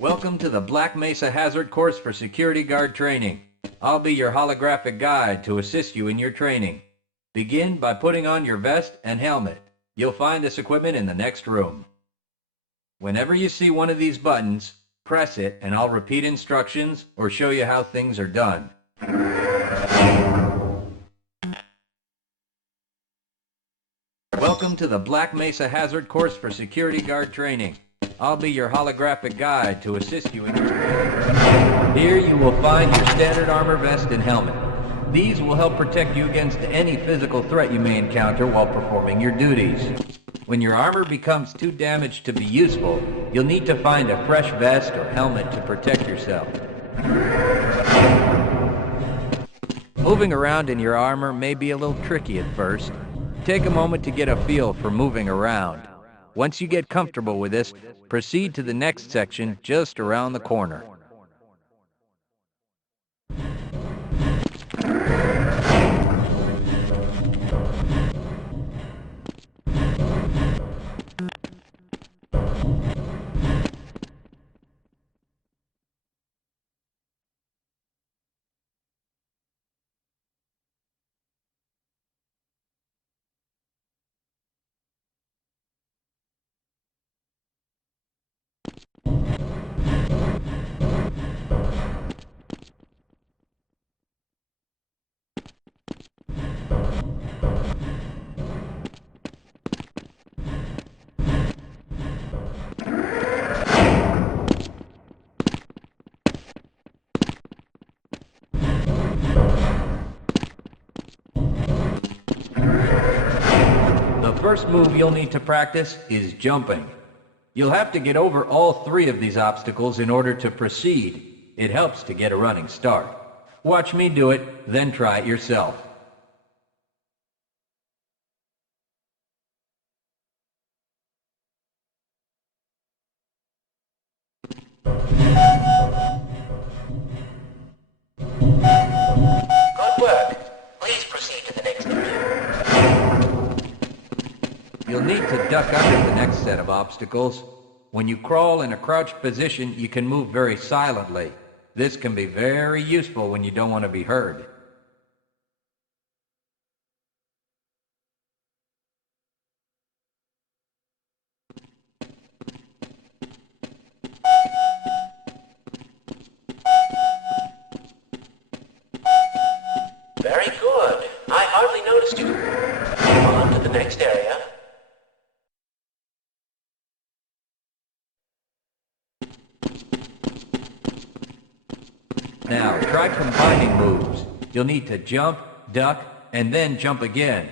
Welcome to the Black Mesa Hazard Course for Security Guard Training. I'll be your holographic guide to assist you in your training. Begin by putting on your vest and helmet. You'll find this equipment in the next room. Whenever you see one of these buttons, press it and I'll repeat instructions or show you how things are done. Welcome to the Black Mesa Hazard Course for Security Guard Training. I'll be your holographic guide to assist you in your training. Here you will find your standard armor vest and helmet. These will help protect you against any physical threat you may encounter while performing your duties. When your armor becomes too damaged to be useful, you'll need to find a fresh vest or helmet to protect yourself. Moving around in your armor may be a little tricky at first. Take a moment to get a feel for moving around. Once you get comfortable with this, proceed to the next section just around the corner. The first move you'll need to practice is jumping. You'll have to get over all three of these obstacles in order to proceed. It helps to get a running start. Watch me do it, then try it yourself. Good work. Please proceed to the next section. You'll need to duck under the next set of obstacles. When you crawl in a crouched position, you can move very silently. This can be very useful when you don't want to be heard. Very good. I hardly noticed you. On to the next area. Now, try combining moves. You'll need to jump, duck, and then jump again.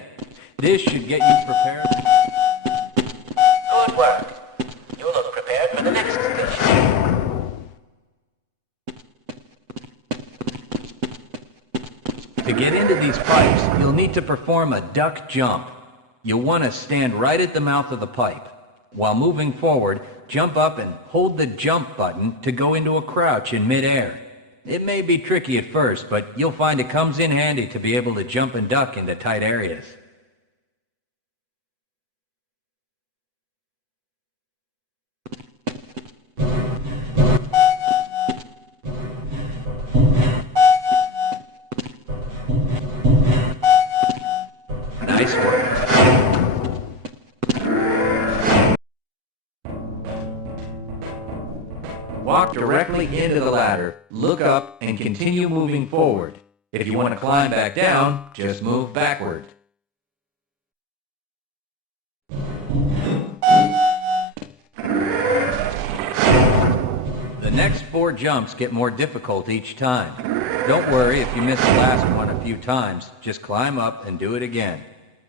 This should get you prepared. Good work. You look prepared for the next station. To get into these pipes, you'll need to perform a duck jump. You'll want to stand right at the mouth of the pipe. While moving forward, jump up and hold the jump button to go into a crouch in midair. It may be tricky at first, but you'll find it comes in handy to be able to jump and duck into tight areas. Nice work. Walk directly into the ladder, look up, and continue moving forward. If you want to climb back down, just move backward. The next 4 jumps get more difficult each time. Don't worry if you miss the last one a few times, just climb up and do it again.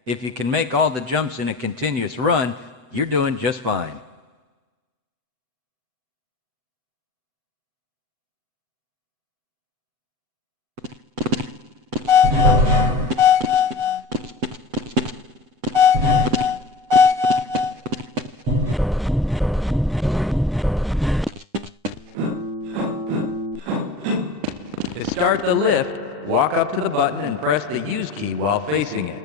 If you can make all the jumps in a continuous run, you're doing just fine. To start the lift, walk up to the button and press the use key while facing it.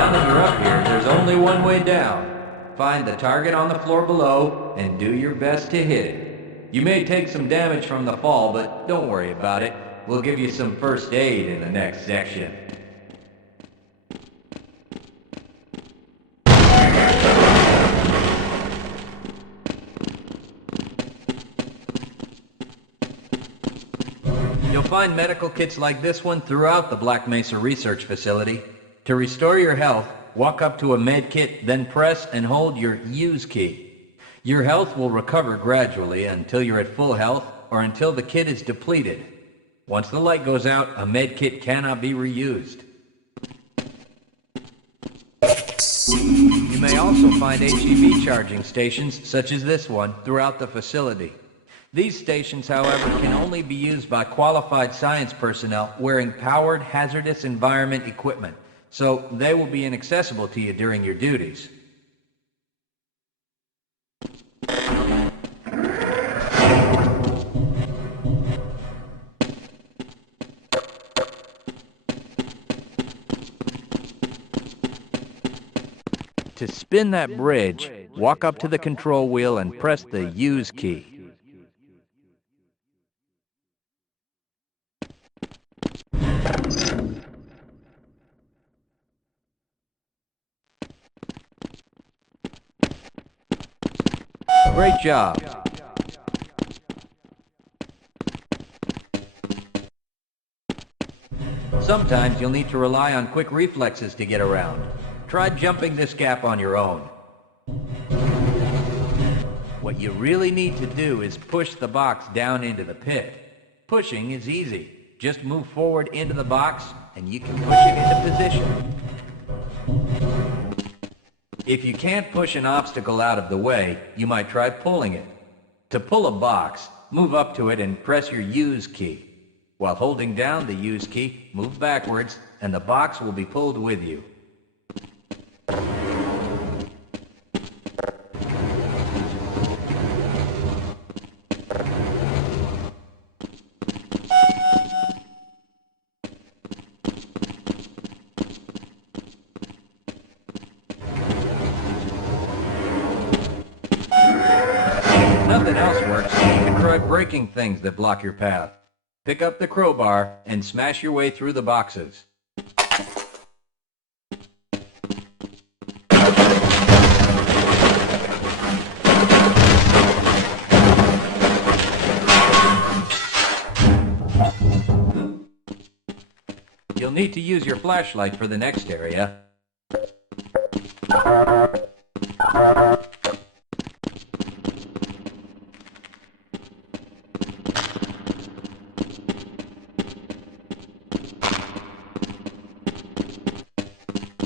Now that you're up here, there's only one way down. find the target on the floor below and do your best to hit it. You may take some damage from the fall, but don't worry about it. We'll give you some first aid in the next section. You'll find medical kits like this one throughout the Black Mesa Research Facility. To restore your health, walk up to a med kit, then press and hold your use key. Your health will recover gradually until you're at full health or until the kit is depleted. Once the light goes out, a med kit cannot be reused. You may also find HEV charging stations, such as this one, throughout the facility. These stations, however, can only be used by qualified science personnel wearing powered hazardous environment equipment, so they will be inaccessible to you during your duties. To spin that bridge, walk up to the control wheel and press the use key. Great job. Sometimes you'll need to rely on quick reflexes to get around. Try jumping this gap on your own. What you really need to do is push the box down into the pit. Pushing is easy. Just move forward into the box and you can push it into position. If you can't push an obstacle out of the way, you might try pulling it. To pull a box, move up to it and press your use key. While holding down the use key, move backwards and the box will be pulled with you. Nothing else works, you can try breaking things that block your path. Pick up the crowbar and smash your way through the boxes. You'll need to use your flashlight for the next area.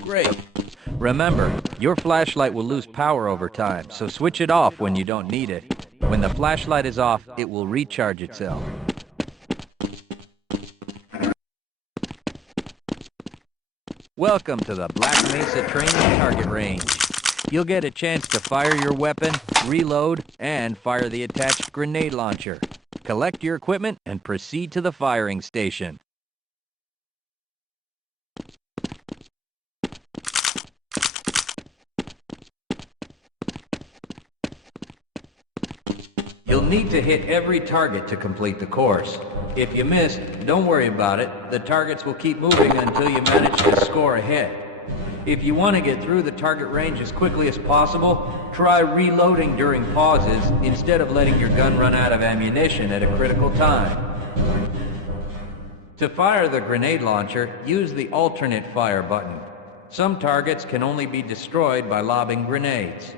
Great. Remember, your flashlight will lose power over time, so switch it off when you don't need it. When the flashlight is off, it will recharge itself. Welcome to the Black Mesa Training Target Range. You'll get a chance to fire your weapon, reload, and fire the attached grenade launcher. Collect your equipment and proceed to the firing station. You'll need to hit every target to complete the course. If you miss, don't worry about it. The targets will keep moving until you manage to score a hit. If you want to get through the target range as quickly as possible, try reloading during pauses instead of letting your gun run out of ammunition at a critical time. To fire the grenade launcher, use the alternate fire button. Some targets can only be destroyed by lobbing grenades.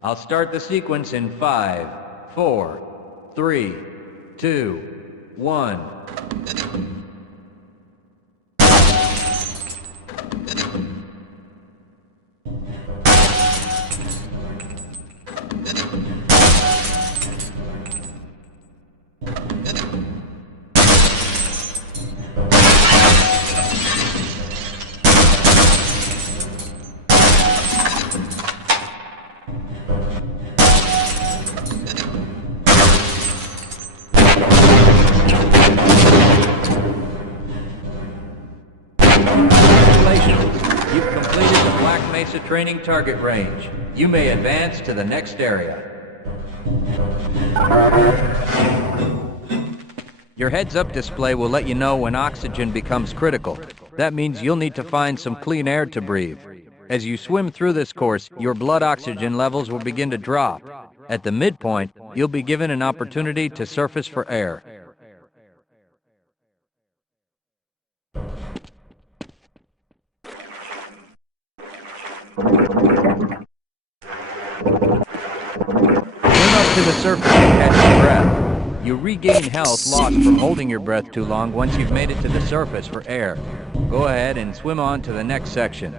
I'll start the sequence in 5, 4, 3, 2, 1. Mesa training target range. You may advance to the next area. Your heads-up display will let you know when oxygen becomes critical. That means you'll need to find some clean air to breathe. As you swim through this course, your blood oxygen levels will begin to drop. At the midpoint, you'll be given an opportunity to surface for air. Swim up to the surface and catch your breath. You regain health lost from holding your breath too long once you've made it to the surface for air. Go ahead and swim on to the next section.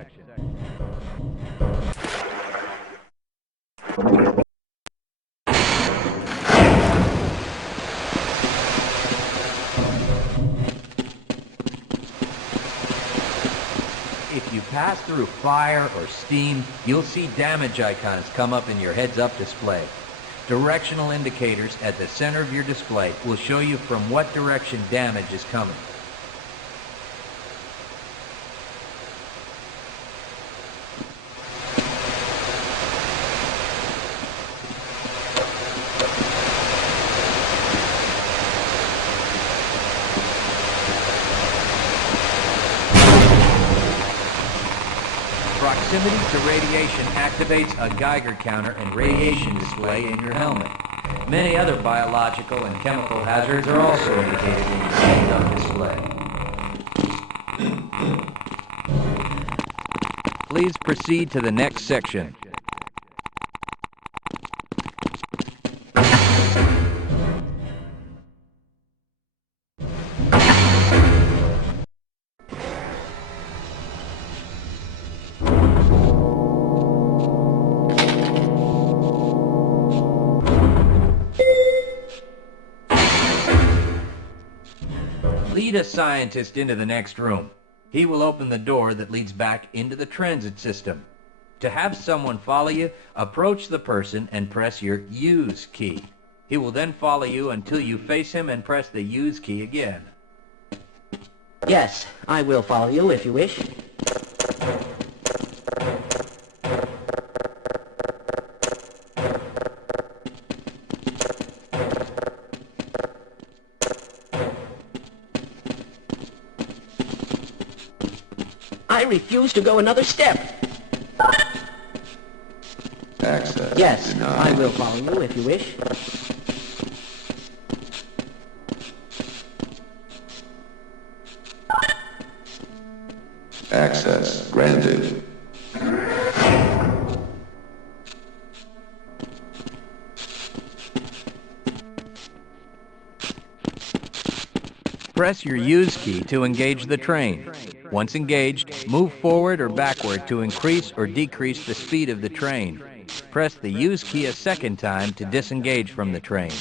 If you pass through fire or steam, you'll see damage icons come up in your heads-up display. Directional indicators at the center of your display will show you from what direction damage is coming. Proximity to radiation activates a Geiger counter and radiation display in your helmet. Many other biological and chemical hazards are also indicated in your heads-up display. Please proceed to the next section. Lead a scientist into the next room. He will open the door that leads back into the transit system. To have someone follow you, approach the person and press your use key. He will then follow you until you face him and press the use key again. Yes, I will follow you if you wish. I refuse to go another step. Access Yes, denied. I will follow you if you wish. Access granted. Press your use key to engage the train. Once engaged, move forward or backward to increase or decrease the speed of the train. Press the use key a second time to disengage from the train.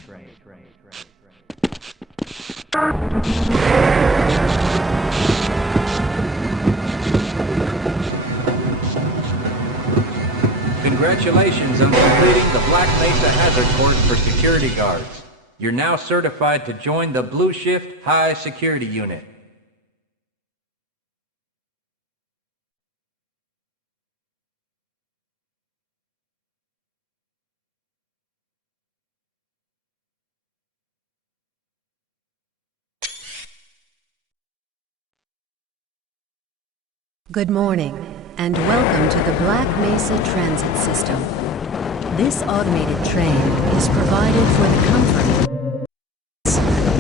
Congratulations on completing the Black Mesa Hazard Course for security guards. You're now certified to join the Blue Shift High Security Unit. Good morning, and welcome to the Black Mesa Transit System. This automated train is provided for the comfort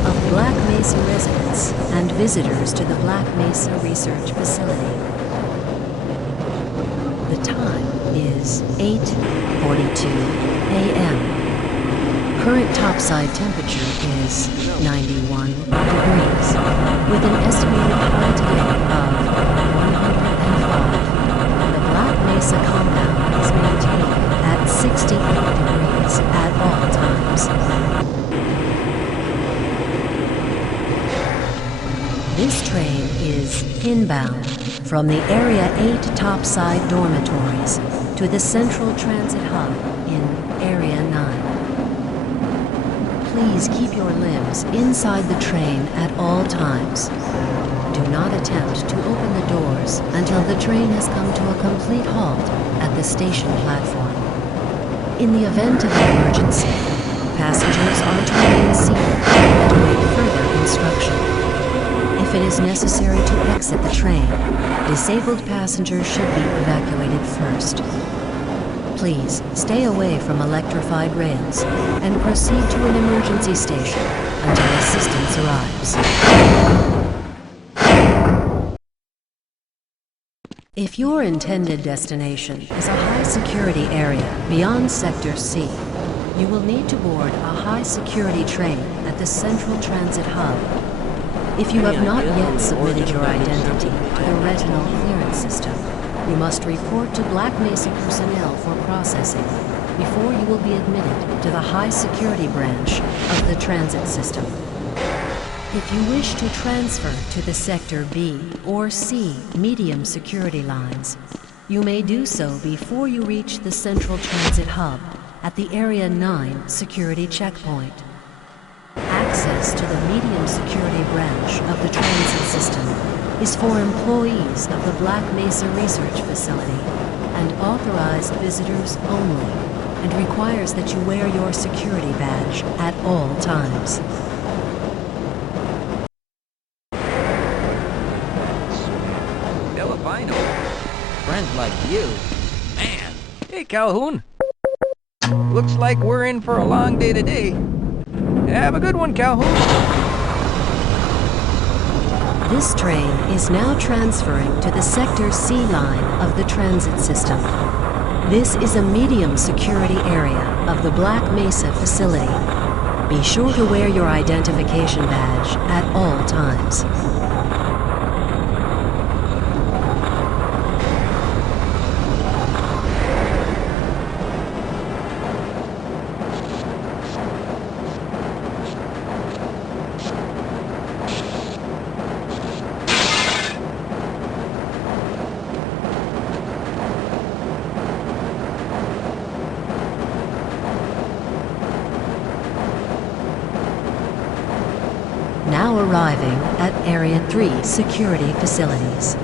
of Black Mesa residents and visitors to the Black Mesa Research Facility. The time is 8:42 a.m. Current topside temperature is 91 degrees, with an estimated quantity of 105. The Black Mesa compound is maintained at 68 degrees at all times. This train is inbound from the Area 8 topside dormitories to the Central Transit Hub in Area 9. Please keep your limbs inside the train at all times. do not attempt to open the doors until the train has come to a complete halt at the station platform. In the event of an emergency, passengers are to remain seated and await further instruction. If it is necessary to exit the train, disabled passengers should be evacuated first. Please stay away from electrified rails and proceed to an emergency station until assistance arrives. If your intended destination is a high-security area beyond Sector C, you will need to board a high-security train at the Central Transit Hub. If you have not yet submitted your identity to the retinal clearance system, you must report to Black Mesa personnel for processing before you will be admitted to the high-security branch of the transit system. If you wish to transfer to the Sector B or C medium security lines, you may do so before you reach the Central Transit Hub at the Area 9 security checkpoint. Access to the medium security branch of the transit system is for employees of the Black Mesa Research Facility and authorized visitors only, and requires that you wear your security badge at all times. Filipino? Friends like you? Man! Hey, Calhoun! Looks like we're in for a long day today. Have a good one, Calhoun! This train is now transferring to the Sector C line of the transit system. This is a medium security area of the Black Mesa facility. Be sure to wear your identification badge at all times. Now arriving at Area 3 security facilities.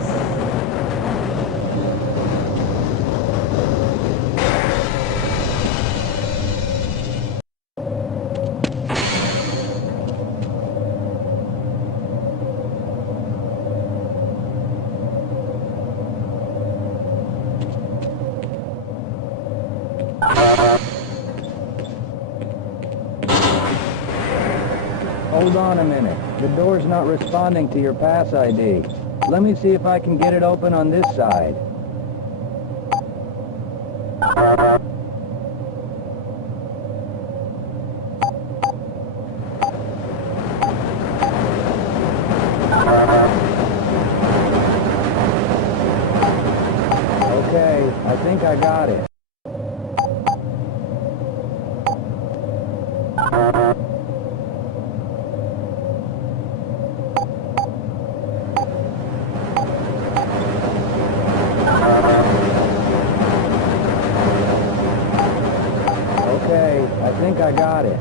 Hold on a minute. The door's not responding to your pass ID. Let me see if I can get it open on this side. Okay, I think I got it. I think I got it.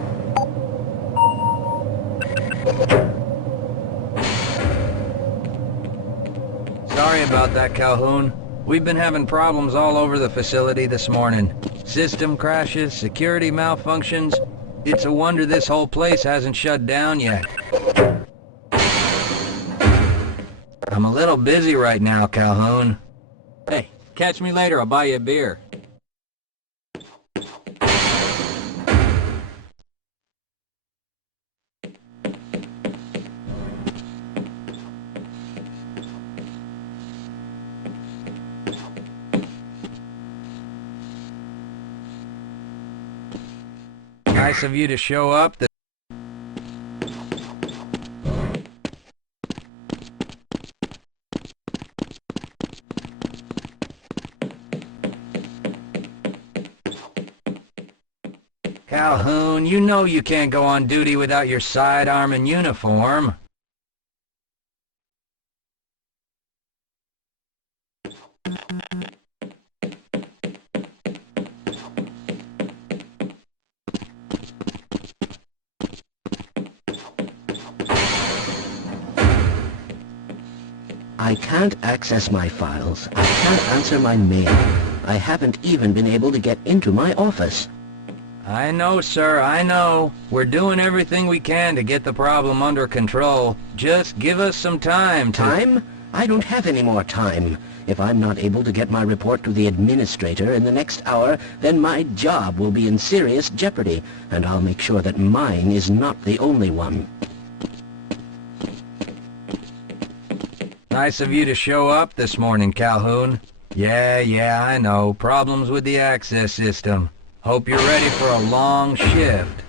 Sorry about that, Calhoun. We've been having problems all over the facility this morning. System crashes, security malfunctions. It's a wonder this whole place hasn't shut down yet. I'm a little busy right now, Calhoun. Hey, catch me later, I'll buy you a beer. Nice of you to show up. Calhoun, you know you can't go on duty without your sidearm and uniform. I can't access my files. I can't answer my mail. I haven't even been able to get into my office. I know, sir, I know. We're doing everything we can to get the problem under control. Just give us some time to... Time? I don't have any more time. If I'm not able to get my report to the administrator in the next hour, then my job will be in serious jeopardy, and I'll make sure that mine is not the only one. Nice of you to show up this morning, Calhoun. Yeah, I know. Problems with the access system. Hope you're ready for a long shift.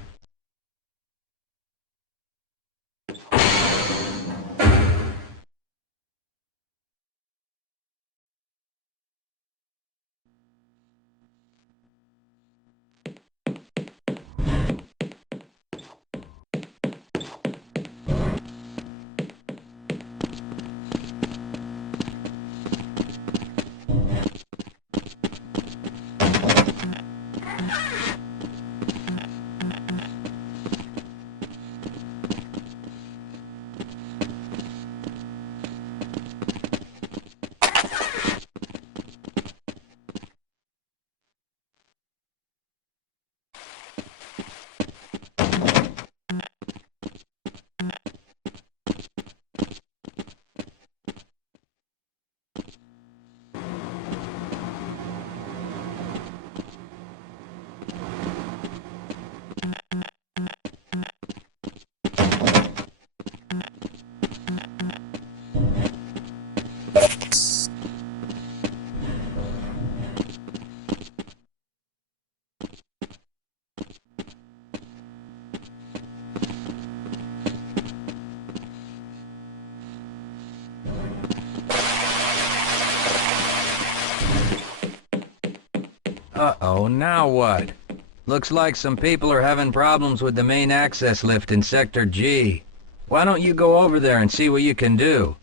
Uh-oh, now what? Looks like some people are having problems with the main access lift in Sector G. Why don't you go over there and see what you can do?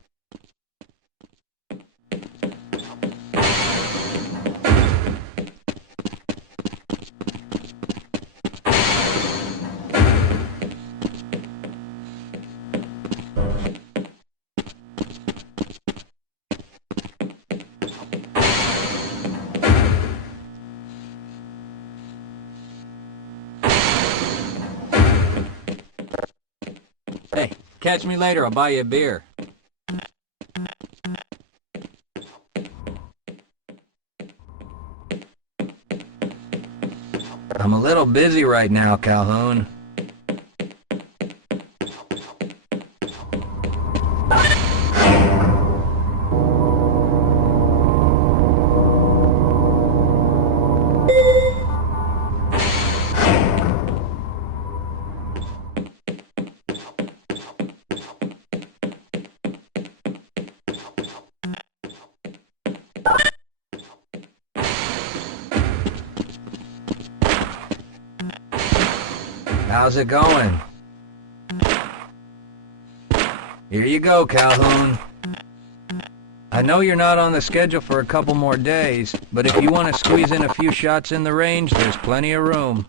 Hey, catch me later, I'll buy you a beer. I'm a little busy right now, Calhoun. How's it going? Here you go, Calhoun. I know you're not on the schedule for a couple more days, but if you want to squeeze in a few shots in the range, there's plenty of room.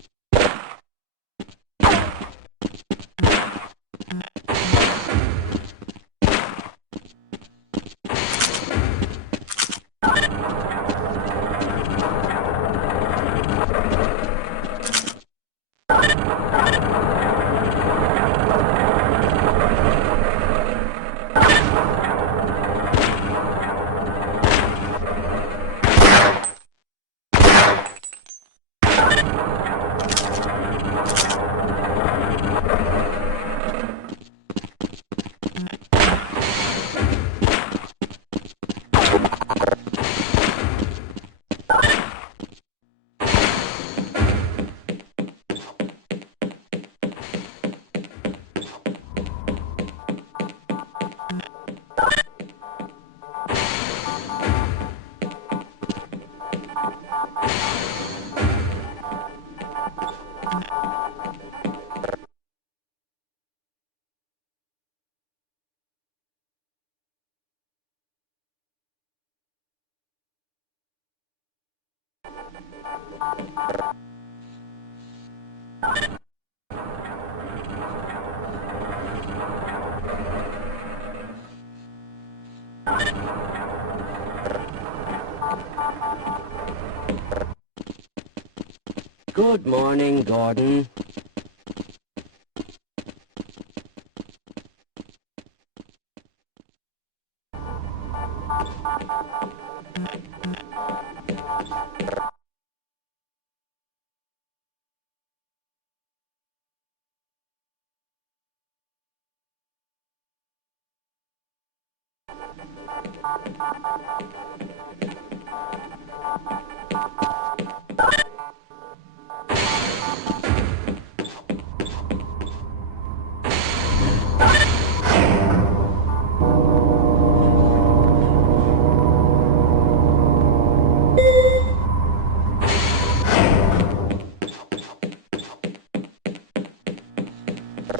Good morning, Gordon.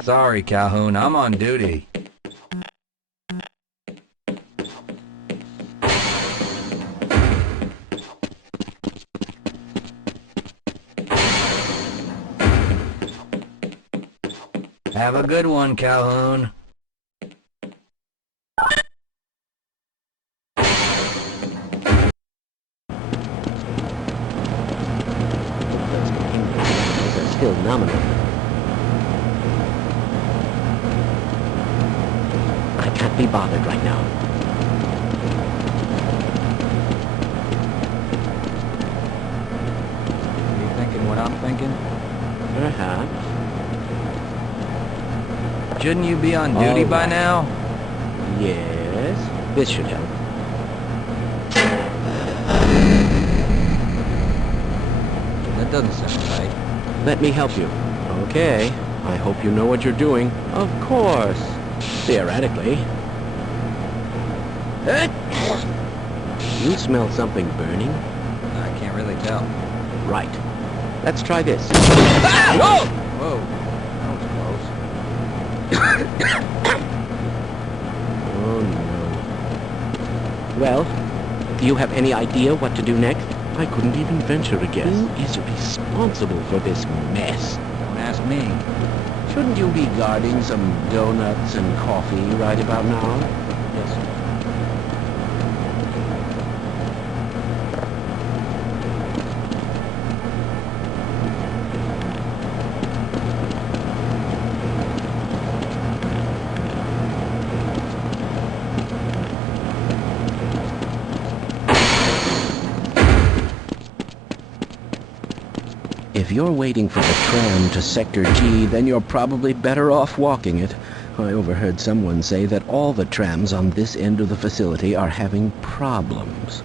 Sorry, Calhoun, I'm on duty. Have a good one, Calhoun. Those are still nominal. I can't be bothered right now. You thinking what I'm thinking? Perhaps. Shouldn't you be on duty by now? Yes. This should help. That doesn't sound right. Let me help you. Okay. I hope you know what you're doing. Of course. Theoretically. You smell something burning? I can't really tell. Right. Let's try this. Ah! Whoa! Whoa. That was close. Oh no. Well, do you have any idea what to do next? I couldn't even venture a guess. Who is responsible for this mess? Don't ask me. Shouldn't you be guarding some donuts and coffee right about now? Yes, sir. If you're waiting for the tram to Sector G, then you're probably better off walking it. I overheard someone say that all the trams on this end of the facility are having problems.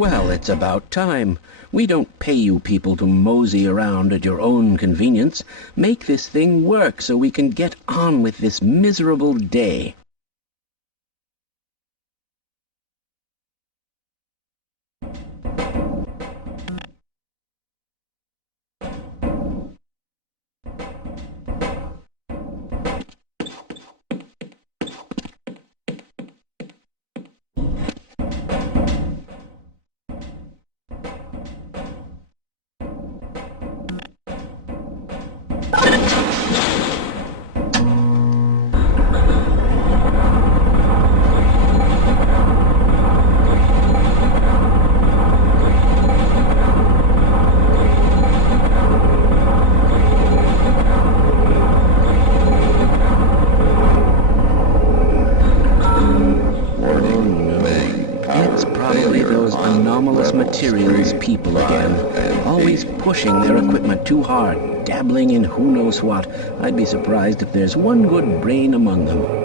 Well, it's about time. We don't pay you people to mosey around at your own convenience. Make this thing work so we can get on with this miserable day. Materials people again, always pushing their equipment too hard, dabbling in who knows what. I'd be surprised if there's one good brain among them.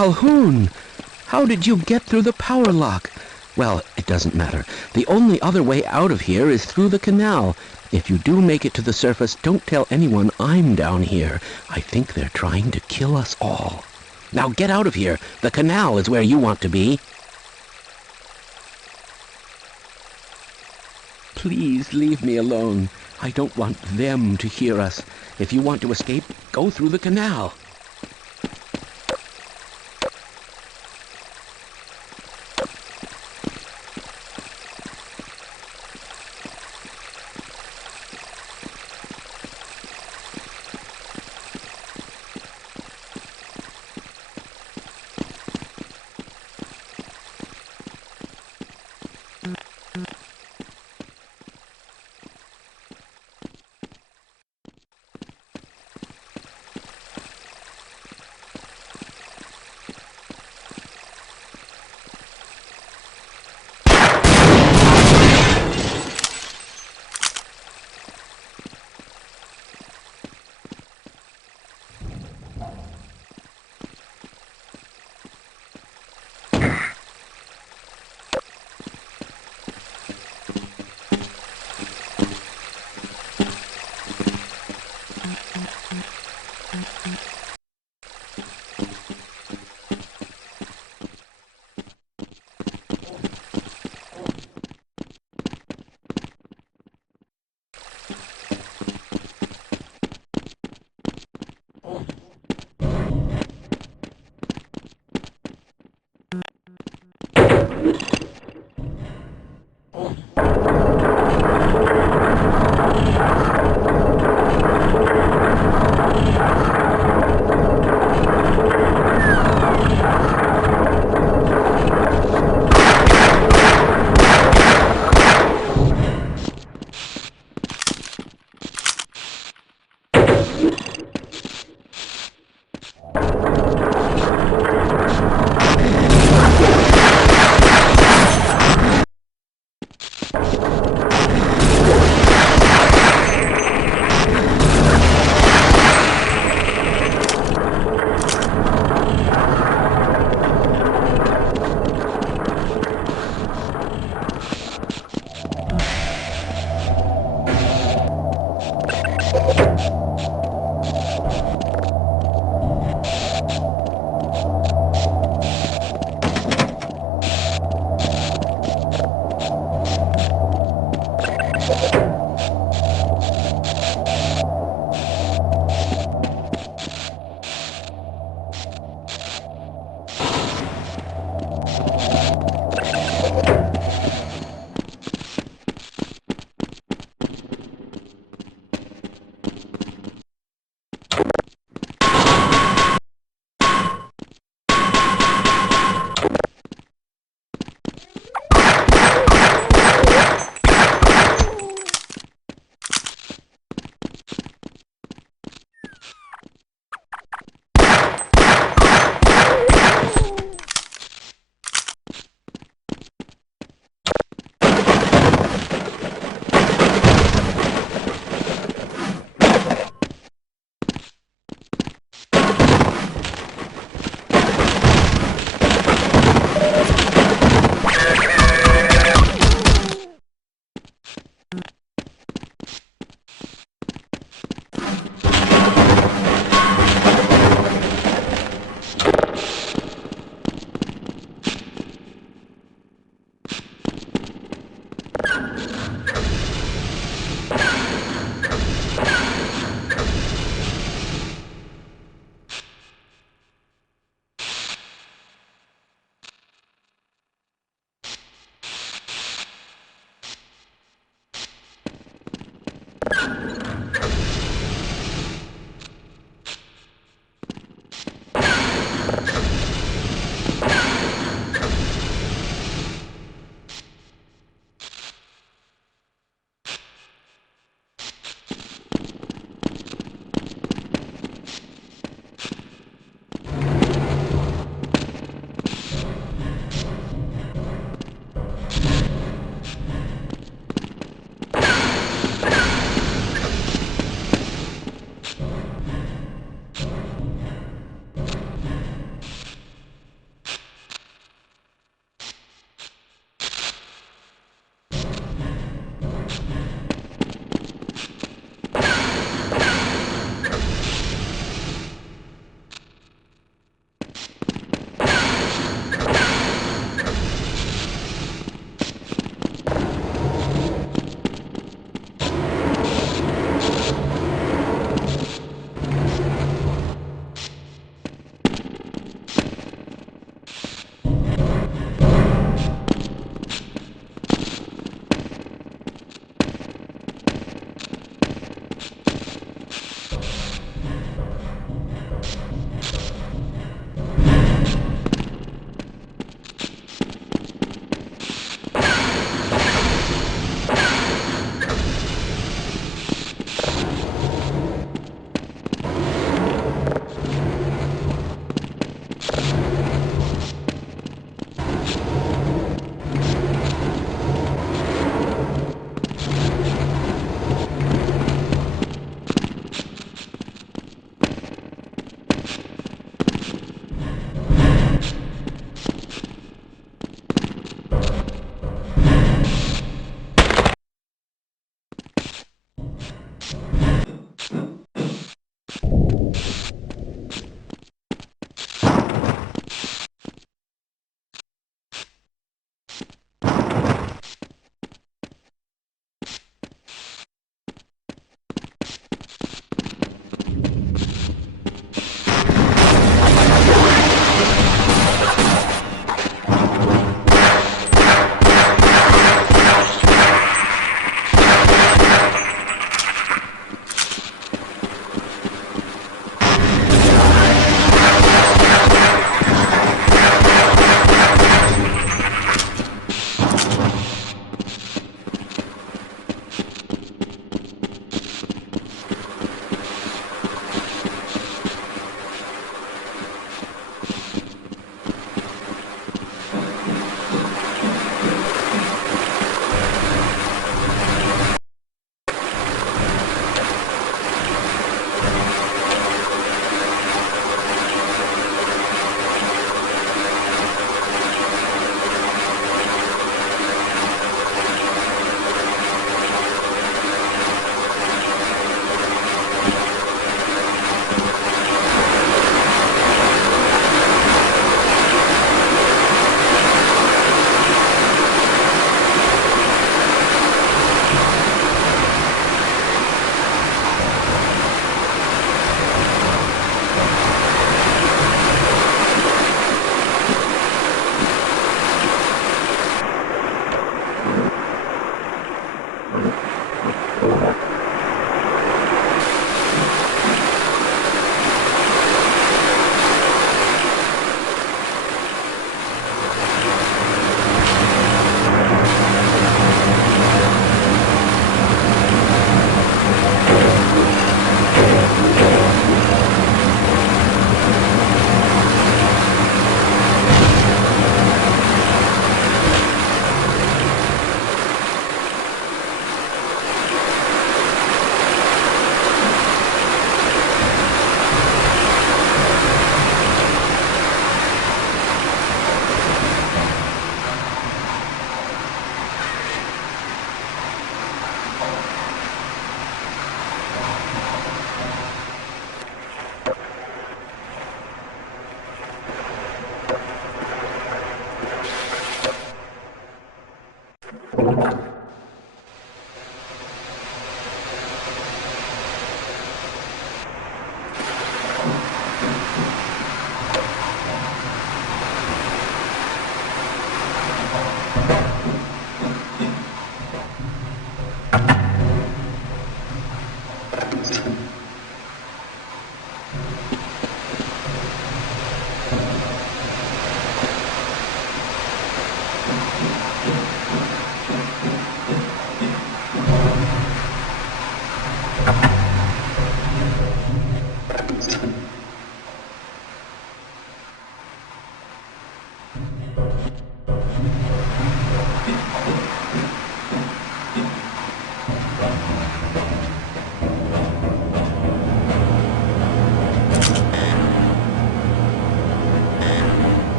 Calhoun! How did you get through the power lock? Well, it doesn't matter. The only other way out of here is through the canal. If you do make it to the surface, don't tell anyone I'm down here. I think they're trying to kill us all. Now get out of here. The canal is where you want to be. Please leave me alone. I don't want them to hear us. If you want to escape, go through the canal.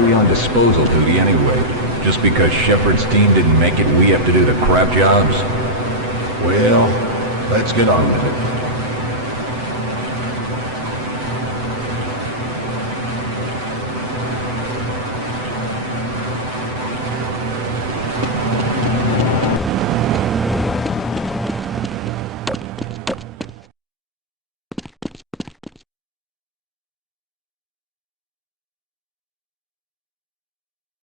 are we on disposal duty anyway? Just because Shepard's team didn't make it, we have to do the crap jobs? Well, let's get on with it.